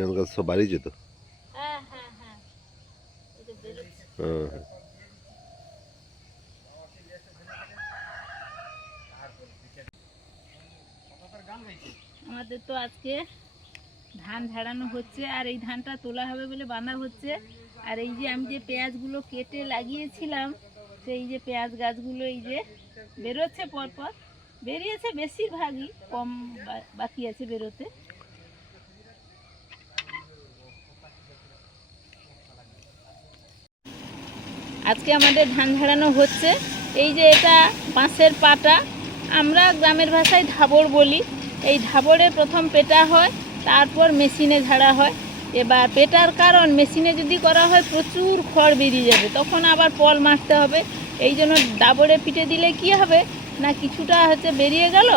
পেঁয়াজ গাছ সব বাড়িয়েছে তো। হ্যাঁ হ্যাঁ হ্যাঁ, এই যে বেরোচ্ছে। হ্যাঁ। আমাদের তো আজকে ধান ঝাড়ানো হচ্ছে, আর এই ধানটা তোলা হবে বলে বাঁধা হচ্ছে। আর এই যে আমি যে পেঁয়াজগুলো কেটে লাগিয়েছিলাম, সেই যে পেঁয়াজ গাছগুলো এই যে বেরোচ্ছে, পরপর বেরিয়েছে, বেশিরভাগই, কম বাকি আছে বেরোতে। আজকে আমাদের ধান ঝাড়ানো হচ্ছে। এই যে এটা বাঁশের পাটা, আমরা গ্রামের ভাষায় ধাবড় বলি। এই ধাবড়ে প্রথম পেটা হয়, তারপর মেশিনে ঝাড়া হয়। এবার পেটার কারণ, মেশিনে যদি করা হয় প্রচুর খড় বেরিয়ে যাবে, তখন আবার পল মারতে হবে। এই জন্য দাবড়ে পিটে দিলে কি হবে না, কিছুটা বেরিয়ে গেল,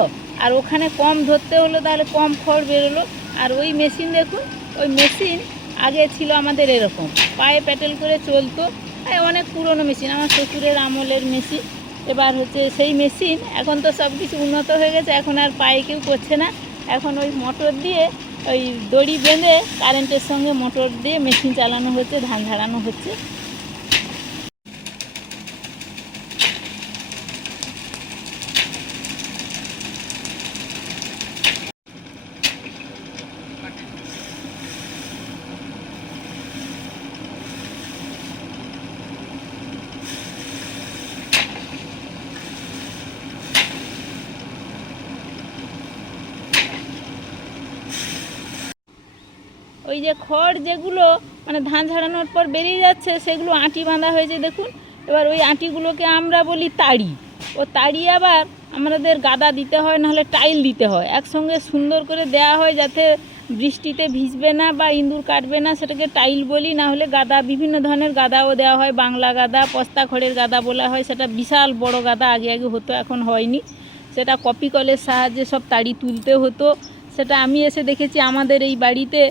আর ওখানে কম ধরতে হলো, তাহলে কম খড় বেরোলো। আর ওই মেশিন দেখুন, ওই মেশিন আগে ছিল আমাদের এরকম পায়ে প্যাটেল করে চলতো, অনেক পুরনো মেশিন, আমার শ্বশুরের আমলের মেশিন। এবার সেই মেশিন, এখন তো সব কিছু উন্নত হয়ে গেছে, এখন আর পায়ে কেউ করছে না, এখন ওই মোটর দিয়ে, ওই দড়ি বেঁধে কারেন্টের সঙ্গে মোটর দিয়ে মেশিন চালানো হচ্ছে, ধান ঝাড়ানো হচ্ছে। ওই যে খড় যেগুলো মানে ধান ঝাড়ানোর পর বেরিয়ে যাচ্ছে, সেগুলো আঁটি বাঁধা হয়েছে দেখুন। এবার ওই আঁটিগুলোকে আমরা বলি তাড়ি। ও তাড়ি আবার আমাদের গাদা দিতে হয়, নাহলে টাইল দিতে হয়, একসঙ্গে সুন্দর করে দেয়া হয়, যাতে বৃষ্টিতে ভিজবে না বা ইঁদুর কাটবে না, সেটাকে টাইল বলি। না হলে গাদা, বিভিন্ন ধরনের গাদাও দেওয়া হয়, বাংলা গাদা, পস্তা খড়ের গাদা বলা হয়, সেটা বিশাল বড় গাদা, আগে আগে হতো, এখন হয়নি। সেটা কপি কলের সাহায্যে সব তাড়ি তুলতে হতো, সেটা আমি এসে দেখেছি আমাদের এই বাড়িতে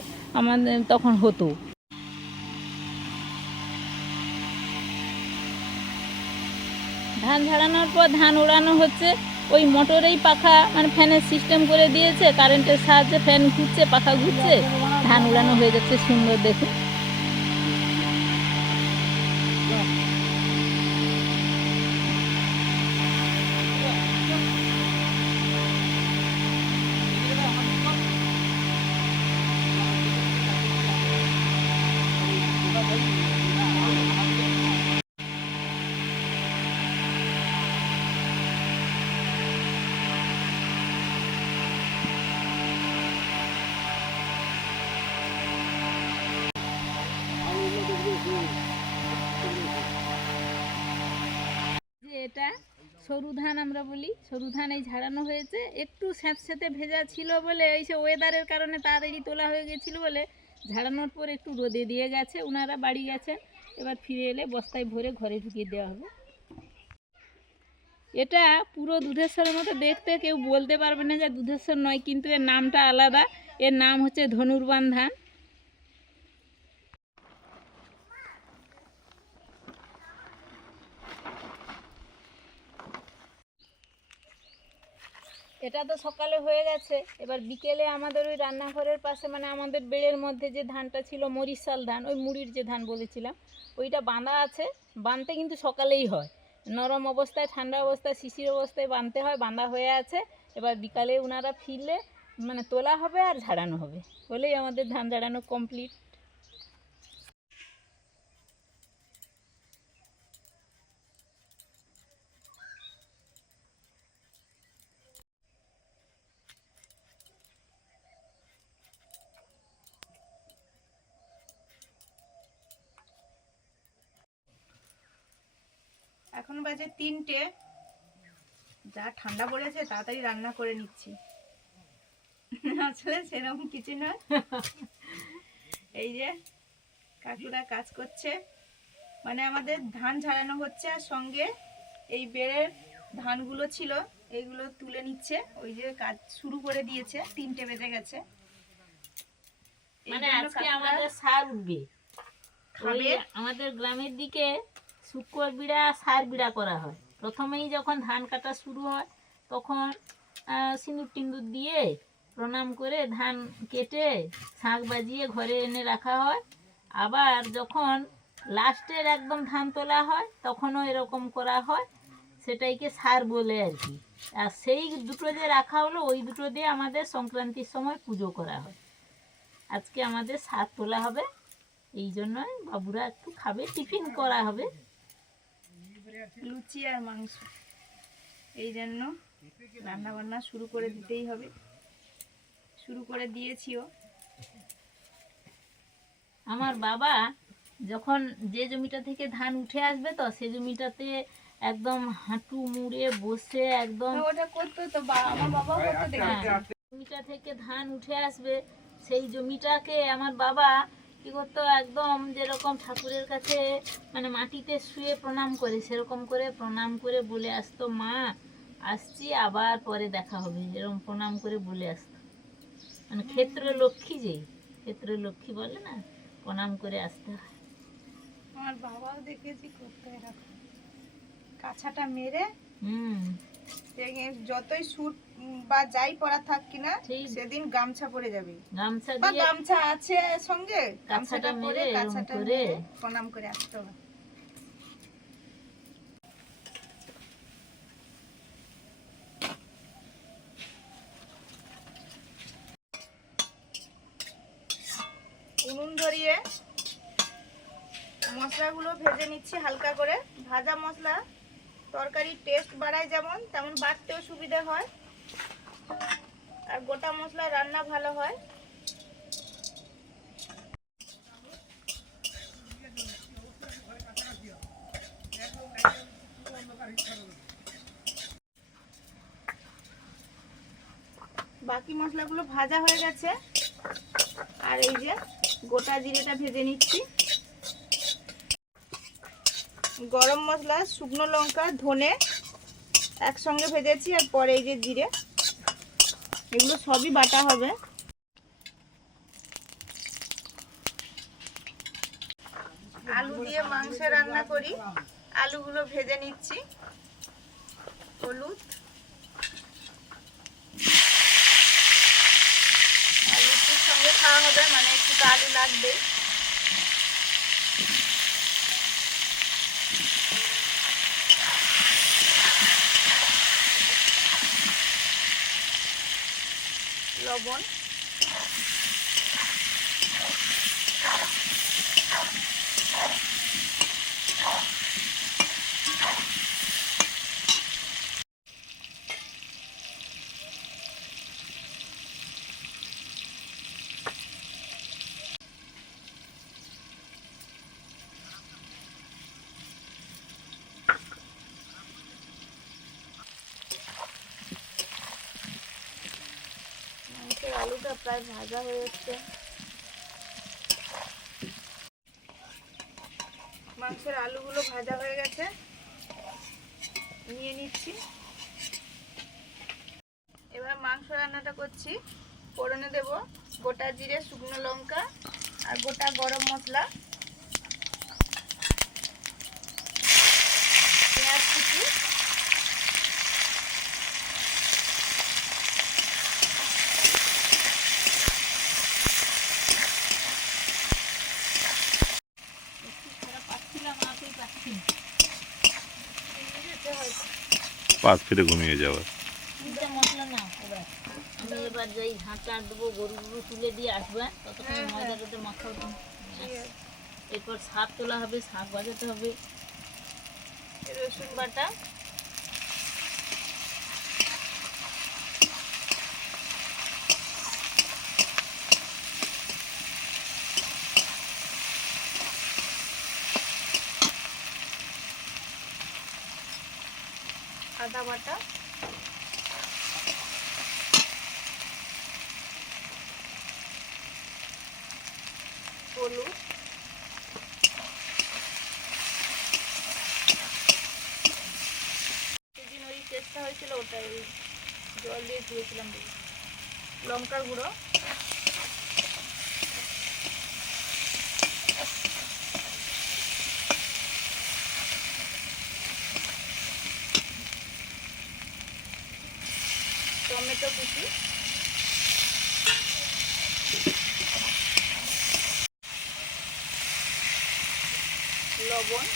আমাদের তখন হতো। ধান ঝাড়ানোর পর ধান ওড়ানো হচ্ছে, ওই মোটরেই পাখা, মানে ফ্যানের সিস্টেম করে দিয়েছে, কারেন্টের সাহায্যে ফ্যান ঘুরছে, পাখা ঘুরছে, ধান ওড়ানো হয়ে যাচ্ছে, সুন্দর দেখুন। এটা সরু ধান আমরা বলি, সরু ধান এই ঝাড়ানো হয়েছে, একটু স্যাঁতস্যাঁতে ভেজা ছিল বলে, এই সে ওয়েদারের কারণে তাড়াতাড়ি তোলা হয়ে গেছিলো বলে ঝাড়ানোর পর একটু রোদে দিয়ে গেছে, ওনারা বাড়ি গেছেন, এবার ফিরে এলে বস্তায় ভরে ঘরে ঢুকিয়ে দেওয়া হবে। এটা পুরো দুধেশ্বরের মতো দেখতে, কেউ বলতে পারবে না যে দুধেশ্বর নয়, কিন্তু এর নামটা আলাদা, এর নাম হচ্ছে ধনুর্বান ধান। এটা তো সকালে হয়ে গেছে, এবার বিকেলে আমাদের ওই রান্নাঘরের পাশে, মানে আমাদের বেড়ের মধ্যে যে ধানটা ছিল মরিশাল ধান, ওই মুড়ির যে ধান বলেছিলাম, ওইটা বাঁধা আছে। বাঁধতে কিন্তু সকালেই হয়, নরম অবস্থায়, ঠান্ডা অবস্থায়, শিশির অবস্থায় বাঁধতে হয়, বাঁধা হয়ে আছে। এবার বিকালে ওনারা ফিরলে মানে তোলা হবে আর ঝাড়ানো হবে, হলেই আমাদের ধান ঝাড়ানো কমপ্লিট। এখন বাজে 3টে, যা ঠান্ডা পড়েছে তাড়াতাড়ি রান্না করে নিচ্ছি, আসলে সেরকম কিছু নয়। এই যে কাকুরা কাজ করছে, মানে আমাদের ধান ঝাড়ানো হচ্ছে, আর সঙ্গে এই বেড়ের ধানগুলো ছিল এইগুলো তুলে নিচ্ছে, ওই যে কাজ শুরু করে দিয়েছে, 3টে বেজে গেছে। মানে আজকে আমাদের সার উঠবে, খাবে। আমাদের গ্রামের দিকে শুকর বিড়া, সার বিড়া করা হয়। প্রথমেই যখন ধান কাটা শুরু হয়, তখন সিঁদুর টিন্দুর দিয়ে প্রণাম করে ধান কেটে শাঁখ বাজিয়ে ঘরে এনে রাখা হয়। আবার যখন লাস্টের একদম ধান তোলা হয় তখনও এরকম করা হয়, সেটাইকে সার বলে আর কি। আর সেই দুটো যে রাখা হলো ওই দুটো দিয়ে আমাদের সংক্রান্তির সময় পুজো করা হয়। আজকে আমাদের সার তোলা হবে, এই জন্যই বাবুরা একটু খাবে, টিফিন করা হবে। লুচি আর মাংস, এই জন্য রান্না বান্না শুরু করে দিতেই হবে, শুরু করে দিয়েছিও। আমার বাবা যখন যে জমিটা থেকে ধান উঠে আসবে তো সে জমিটাতে একদম হাঁটু মুড়ে বসে একদম ওটা করতো তো আমার বাবাও করতে দেখেছি। জমিটা থেকে ধান উঠে আসবে সেই জমিটাকে আমার বাবা কি করতো, একদম যেরকম ঠাকুরের কাছে মানে মাটিতে শুয়ে প্রণাম করে সেরকম করে প্রণাম করে বলে আসতো, মা আসছি আবার পরে দেখা হবে, এরকম প্রণাম করে বলে আসতো। মানে ক্ষেত্র লক্ষ্মী, যেই ক্ষেত্র লক্ষ্মী বলে না, প্রণাম করে আসতে হয়। আমার বাবাও দেখেছি করতে এরকম, কাছাটা মেরে যতই স্যুট বা যাই পরা থাক কিনা সেদিন গামছা পরে যাবে, গামছা বা দিয়ে গামছা আছে সঙ্গে গামছাটা মেরে পরে কাছাটা করে মেরে প্রণাম করে আসতে হবে। উনুন ধরিয়ে মশলাগুলো ভেজে নিচ্ছি হালকা করে। ভাজা মশলা তরকারির টেস্ট বাড়ায় যেমন, তেমন বাটতেও সুবিধা হয়, আর গোটা মশলা রান্না ভালো হয়। বাকি মশলাগুলো ভাজা হয়ে গেছে, আর এই যে গোটা জিরেটা ভেজে নিচ্ছি। গরম মশলা, শুকনো লঙ্কা, ধনে একসঙ্গে ভেজেছি, আর পরে এই যে জিরে, এগুলো সবই বাটা হবে। আলু দিয়ে মাংস রান্না করি, আলুগুলো ভেজে নিচ্ছি। হলুদ, লুচির সঙ্গে খাওয়া হবে, মানে একটু আলু লাগবে। লবণ, আলুটা প্রায় ভাজা হয়ে যাচ্ছে। মাংসের আলুগুলো ভাজা হয়ে গেছে, নিয়ে নিচ্ছি। এবার মাংস রান্নাটা করছি। ফোড়নে দেব গোটা জিরে, শুকনো লঙ্কা আর গোটা গরম মশলা, পেঁয়াজ কুচি, পাঁচ ফিরে ঘুমিয়ে যাওয়ার মশলা না। আমি এবার যাই ঝাঁট টাট দেবো, গরু তুলে দিয়ে আসবে, ততক্ষণ ময়দাটাতে মাখাবো। এরপর শাক তোলা হবে, শাক বাজাতে হবে। রসুন বাটা, আদা বাটা, হলুদ, সেদিন ওই চেষ্টা হয়েছিল ওটা ওই জল দিয়ে ধুয়েছিলাম, লঙ্কার গুঁড়ো, টমেটো কুচি, লবণ,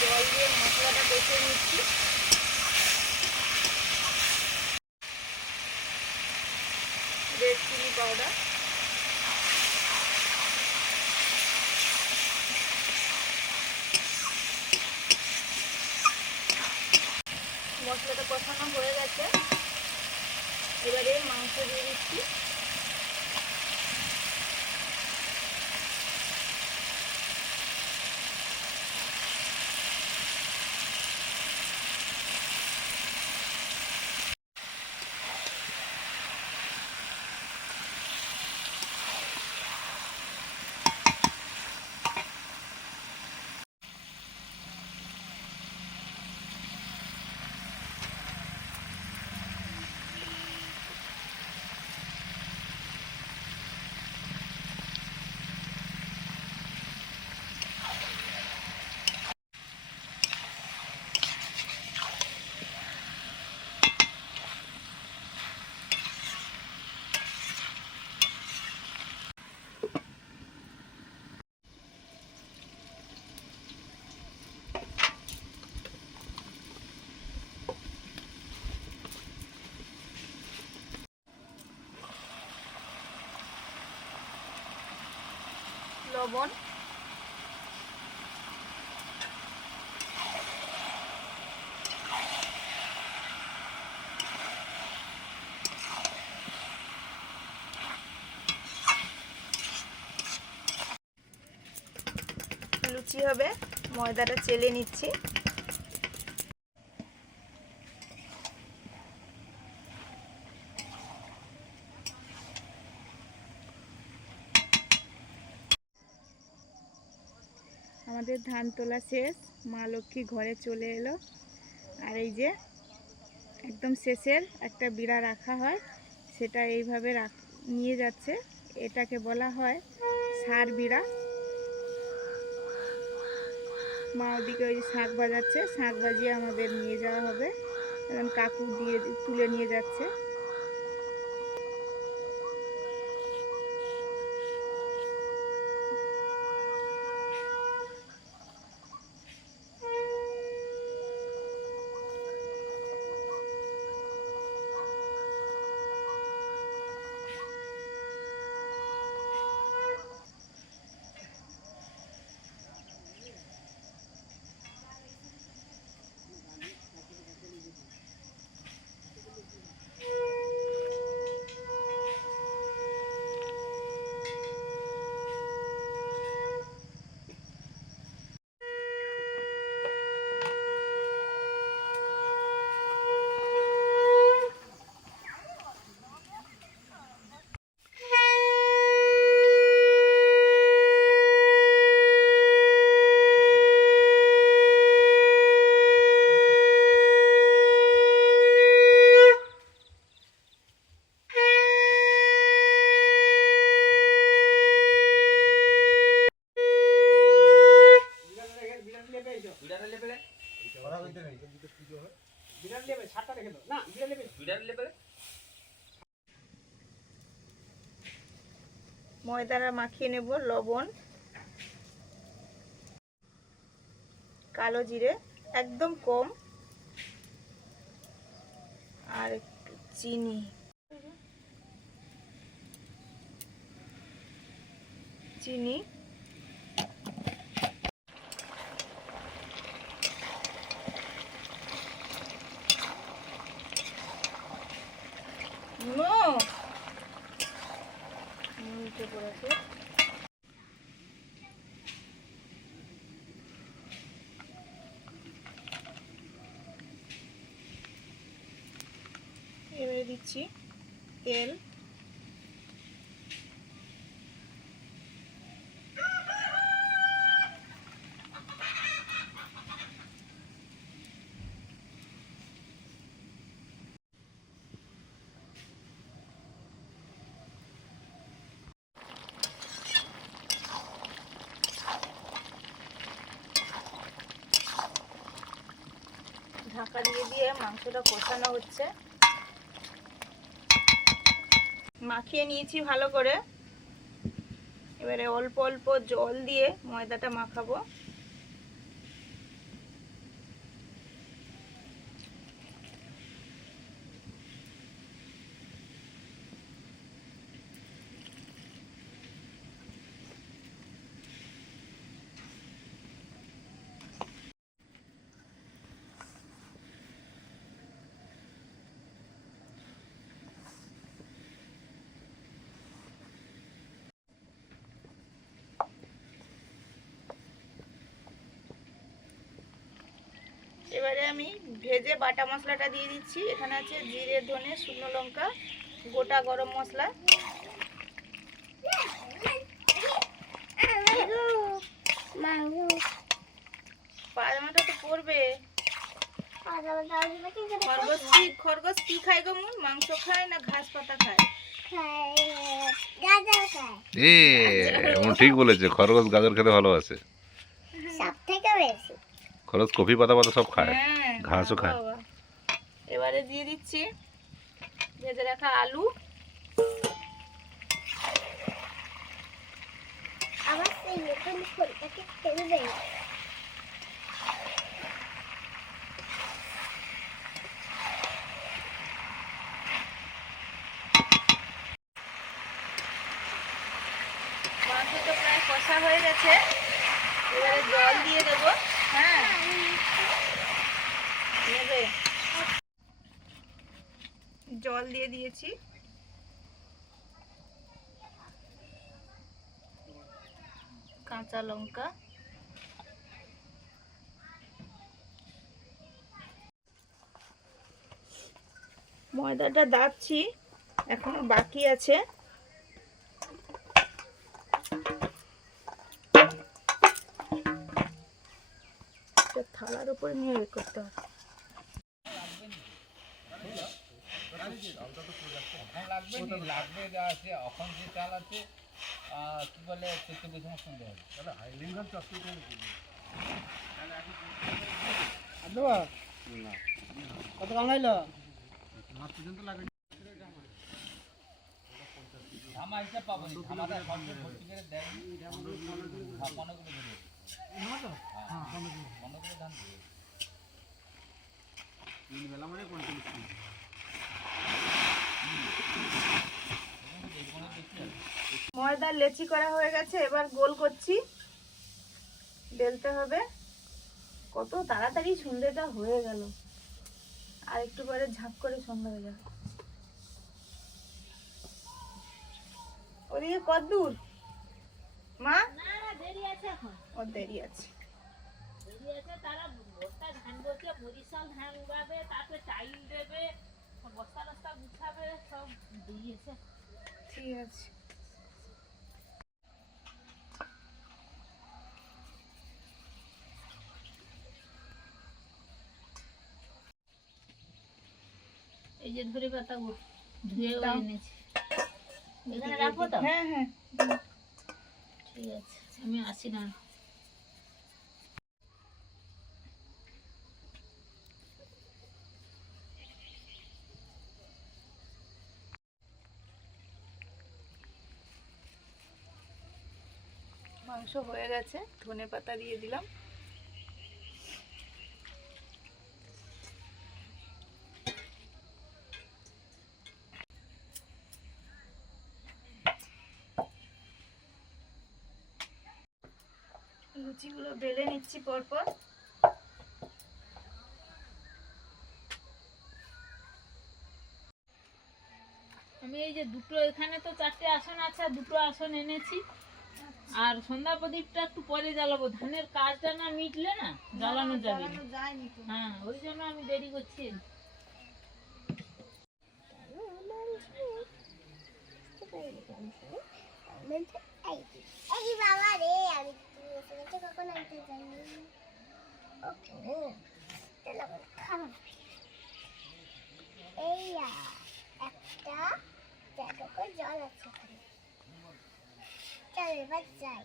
জল দিয়ে মশলাটা কষিয়ে নিচ্ছি। রেড চিলি পাউডার, মশলাটা কষানো হয়ে গেছে, এবারে মাংস দিয়ে দিচ্ছি। লবণ, লুচি হবে, ময়দাটা চেলে নিচ্ছি। আমাদের ধান তোলা শেষ, মা লক্ষ্মী ঘরে চলে এলো। আর এই যে একদম শেষের একটা বিড়া রাখা হয়, সেটা এইভাবে নিয়ে যাচ্ছে, এটাকে বলা হয় সার বিড়া। মা ওদিকে ওই শাঁখ বাজাচ্ছে, শাঁখ বাজিয়ে আমাদের নিয়ে যাওয়া হবে। এখন কাকু দিয়ে তুলে নিয়ে যাচ্ছে। ময়দাটা মাখিয়ে নেব, লবণ, কালো জিরে একদম কম, আর একটু চিনি, চিনি, পড়েছে। এবারে দিচ্ছি তেল, মাংসটা কষানো হচ্ছে। মাখিয়ে নিয়েছি ভালো করে, এবারে অল্প অল্প জল দিয়ে ময়দাটা মাখাবো। এবারে আমি ভেজে বাটা মশলাটা দিয়ে দিচ্ছি। এখানে আছে জিরে, ধনে, শুকনো লঙ্কা, গোটা গরম মশলা। পাজামাটা তো পরবে। খরগোশ কি খায় গো? মাংস খায় না ঘাস পাতা খায়? ঠিক বলেছে, খরগোশ গাজর খেতে ভালোবাসে। খরগোশ কফি পাতা পাতা সব খায়, ঘাসও খায়। এবারে দিয়ে দিচ্ছি ভেজে রাখা আলু। আবার সেই নতুন ফুলটাকে ফেলবে। মাংস তো প্রায় কষা হয়ে গেছে, এবারে জল দিয়ে দেবো। হ্যাঁ, নেবে। জল দিয়ে দিয়েছি। কাঁচা লঙ্কা, ময়দাটা দাবছি, এখনো বাকি আছে। থালার উপরে নিয়ে বের করতে হবে। কত বাঙাইলো ময়দার লেচি করা হয়ে গেছে, এবার গোল করছি, বেলতে হবে। কত তাড়াতাড়ি সন্ধ্যেটা হয়ে গেল, আর একটু পরে ঝাঁক করে সন্ধ্যা হয়ে যাবে। ওদিকে কত দূর মা? দেরি আছে এখন, ও দেরি আছে। তারা বস্তা ধান বসে বরিশাল ধান উড়াবে, তারপরে টাইম দেবে, বস্তা বস্তা গুছাবে, সব দিয়েছে। ঠিক আছে। এই যে ধরে পাতা ধুয়ে এনেছি, এখানে রাখবো তো? হ্যাঁ হ্যাঁ, ঠিক আছে, আমি আসি না। মাংস হয়ে গেছে, ধনে পাতা দিয়ে দিলাম। লুচিগুলো বেলে নিচ্ছি পরপর। আমি এই যে দুটো, এখানে তো 4টে আসন আছে, আর দুটো আসন এনেছি। আর সন্ধ্যা প্রদীপটা একটু পরে জ্বালাবো, ধানের কাজটা না মিটলে না জ্বালানো যাবে না। হ্যাঁ, ওই জন্য আমি দেরি করছি। জল আছে, চল এবার যাই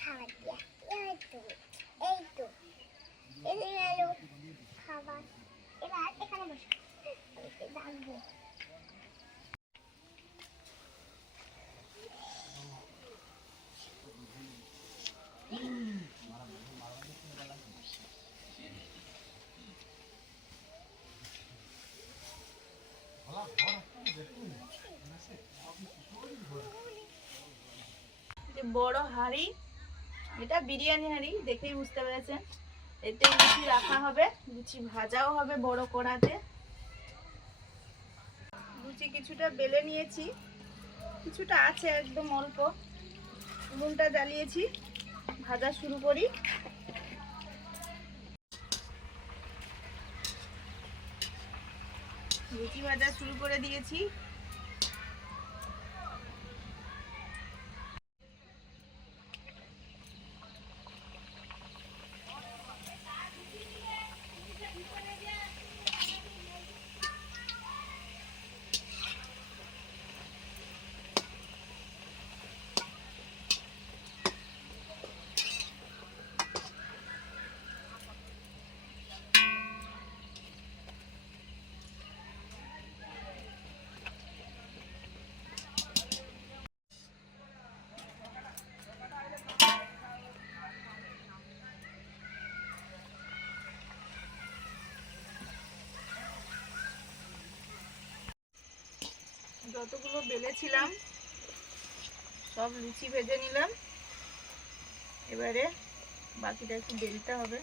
খাবার দিয়া। এই তো এসে গেল। খাবার এবার এখানে বসে ডাকবো যে বড় হাঁড়ি, এটা বিরিয়ানি হাঁড়ি, দেখেই বুঝতে পেরেছেন। এতে লুচি রাখা হবে, লুচি ভাজাও হবে বড় কড়াতে। লুচি কিছুটা বেলে নিয়েছি, কিছুটা আছে একদম অল্প। উনুনটা জ্বালিয়েছি, ভাজা শুরু করি। লুচি ভাজা শুরু করে দিয়েছি। যতগুলো বেলেছিলাম সব লুচি ভেজে নিলাম। এবারে বাকিটা একটু বেলতে হবে।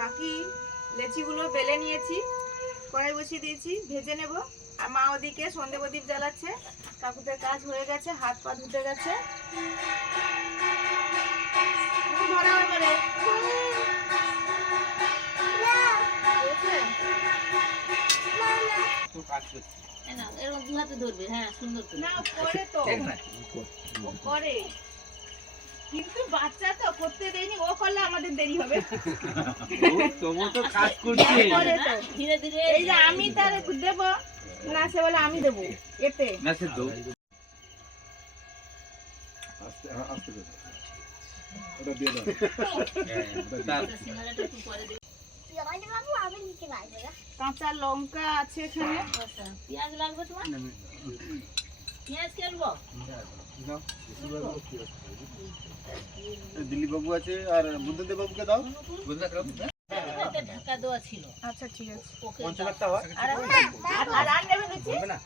বাকি লেচিগুলো বেলে নিয়েছি, কড়াই বসিয়ে দিয়েছি, ভেজে নেব। আর মা ওদিকে সন্ধে প্রদীপ জ্বালাচ্ছে। কাকুদের কাজ হয়ে গেছে, হাত পা ধুতে গেছে। ধরা এবারে এরকম দু হাতে ধরবে, হ্যাঁ সুন্দর করে। না করে তো ও করে, কিন্তু বাচ্চা তো করতে দেয়নি। ও করলে আমাদের দেরি হবে। তো কাজ করছে করে তো। ধীরে ধীরে এই যে আমি তার দেবো না, সে বলে আমি দেবো এতে। না সে তো সিঙ্গারাটা একটু পরে দেবে। বাবু আমি নিতে পারবো না কাঁচা লঙ্কা আছে এখানে। আচ্ছা, পেঁয়াজ লাগবে তোমার? পেঁয়াজ কেনবো? দিলীপ বাবু আছে আর বুদ্ধদেব বাবুকে দাও। একটা ঢাকা দেওয়া ছিল। আচ্ছা ঠিক আছে। ওকে পঞ্চলাখটা হয় আর আর নেবে লুচি? হবে না?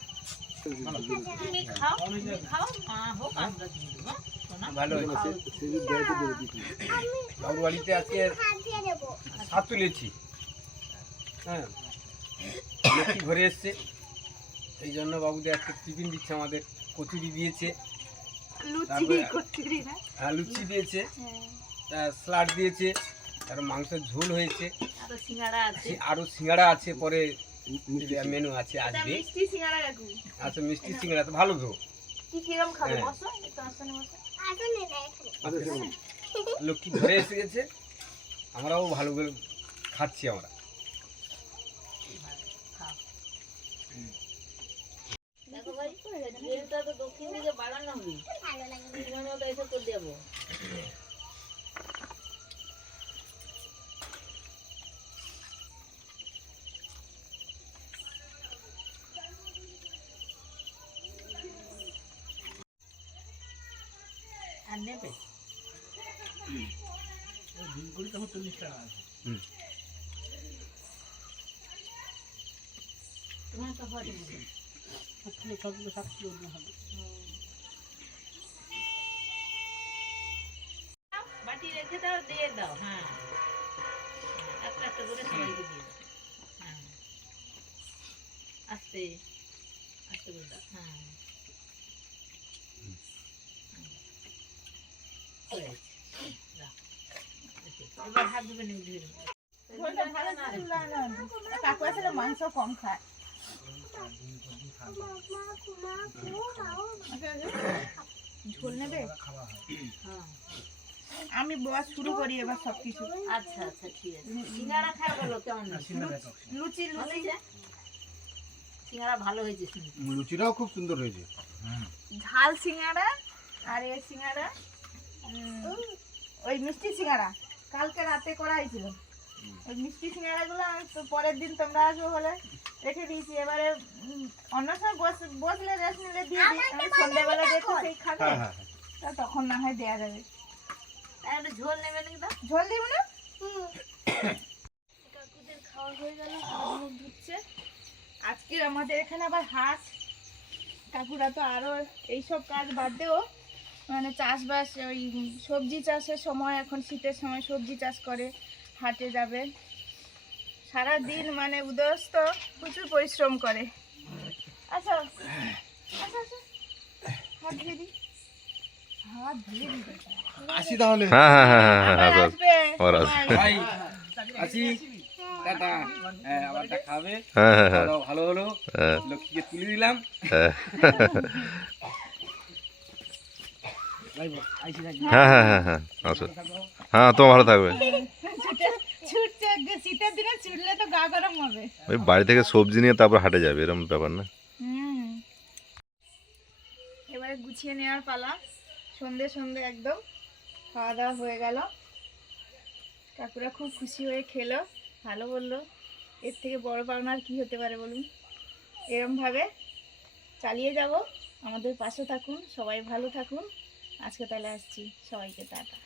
তুমি খাও, তুমি খাও, মা হোক আমরা দিয়ে দেবো। শোনা ভালো হয়েছে। বাবুর বাড়িতে আজকে হাত দিয়ে দেবো হাত তুলেছি। হ্যাঁ, লক্ষ্মী ঘরে এসছে, এই জন্য বাবুদের আজকে টিফিন দিচ্ছে আমাদের। কচুরি দিয়েছে, লুচি তারপরে- কচুরি না? লুচি দিয়েছে, হ্যাঁ। স্যালাড দিয়েছে, আর মাংসের ঝোল হয়েছে, আরো সিঙ্গারা আছে। আরো সিঙ্গাড়া আছে, পরে মেনু আছে এটা আসবে। মিষ্টি সিঙ্গারা কাকু। আচ্ছা, মিষ্টি সিঙ্গাড়া তো ভালো তো। কি কিরম খাবে? হ্যাঁ। বসো, একটু আসনে বসো। আসলে না এখানে লক্ষ্মী ঘরে এসে গেছে, আমরাও ভালো করে খাচ্ছি আমরা। দেখো ভাই, রেলটা তো দক্ষিণ দিকে বাড়ানো হবে। ভালো লাগে তোমার মতো এসে করে দেবো। আর নেবে? তোমার তো হয় বাটি রেখে দাও, দিয়ে দাও। হ্যাঁ, একটা একটা করে সবাইকে দিয়ে দাও। হ্যাঁ, আস্তে আস্তে করে দাও। হ্যাঁ, হয়ে গেছে। দাও। এবার হাত ধুবে নিয়ে ধুয়ে নেবে। ঝোলটা ভালো না? কাকু আসলে মাংস কম খায়। ঝোল নেবে? হ্যাঁ, আমি বস শুরু করি এবার সবকিছু। আচ্ছা আচ্ছা ঠিক আছে। সিঙ্গারা খায় বলো কেমন হয়েছে? লুচি ভালো লুচি হয়েছে? সিঙ্গারা ভালো হয়েছে শুনছি। লুচিটাও খুব সুন্দর হয়েছে। ঝাল সিঙ্গারা আর এ সিঙ্গারা ওই মিষ্টি সিঙ্গারা কালকে রাতে করা হয়েছিল। ওই মিষ্টি সিঙ্গারাগুলো আমি তো পরের দিন তোমরা আসবো বলে রেখে দিয়েছি। এবারে অন্য সময় বসলে রেস্ট নিলে দিয়ে দিই। আমি সন্ধ্যাবেলা যেহেতু সেই খাবে তা তখন না হয় দেওয়া যাবে। একটু ঝোল নেবে নাকি? তো ঝোল দিব না। কাকুদের খাওয়া হয়ে গেল, হাত মুখ ধুচ্ছে। আজকে আমাদের এখানে আবার হাট। কাকুরা তো আরো এইসব কাজ বাদ দিয়েও মানে চাষবাস, ওই সবজি চাষের সময়, এখন শীতের সময় সবজি চাষ করে, হাটে যাবে সারা দিন, মানে উদয়স্ত প্রচুর পরিশ্রম করে। আচ্ছা আচ্ছা আচ্ছা, হাত ধুয়ে দিই, হাত ধুয়ে দিই। আসি তাহলে। হ্যাঁ হ্যাঁ হ্যাঁ হ্যাঁ হ্যাঁ আবার হ্যাঁ আসবে আবার আসবে। সময়। ভাই আসি, টাটা। হ্যাঁ আবারটা খাবে, হ্যাঁ হ্যাঁ হ্যাঁ খাওয়া ভালো হলো, হ্যাঁ লক্ষ্মীকে তুলে দিলাম। হ্যাঁ আইসি থাকি। হ্যাঁ হ্যাঁ হ্যাঁ হ্যাঁ আসো। হ্যাঁ তো ভালো থাকবে। ছুটছে, শীতের দিনে ছুটলে তো গা গরম হবে। ওই বাড়ি থেকে সবজি নিয়ে তারপর হাটে যাবে, এরকম ব্যাপার না। এবারে গুছিয়ে নেওয়ার পালা। সন্ধে সন্ধে একদম খাওয়া দাওয়া হয়ে গেল। কাকুরা খুব খুশি হয়ে খেলো, ভালো বললো। এর থেকে বড় পাওনা আর কি হতে পারে বলুন। এরমভাবে চালিয়ে যাব। আমাদের পাশে থাকুন, সবাই ভালো থাকুন। আজকে তাহলে আসছি, সবাইকে টাটা।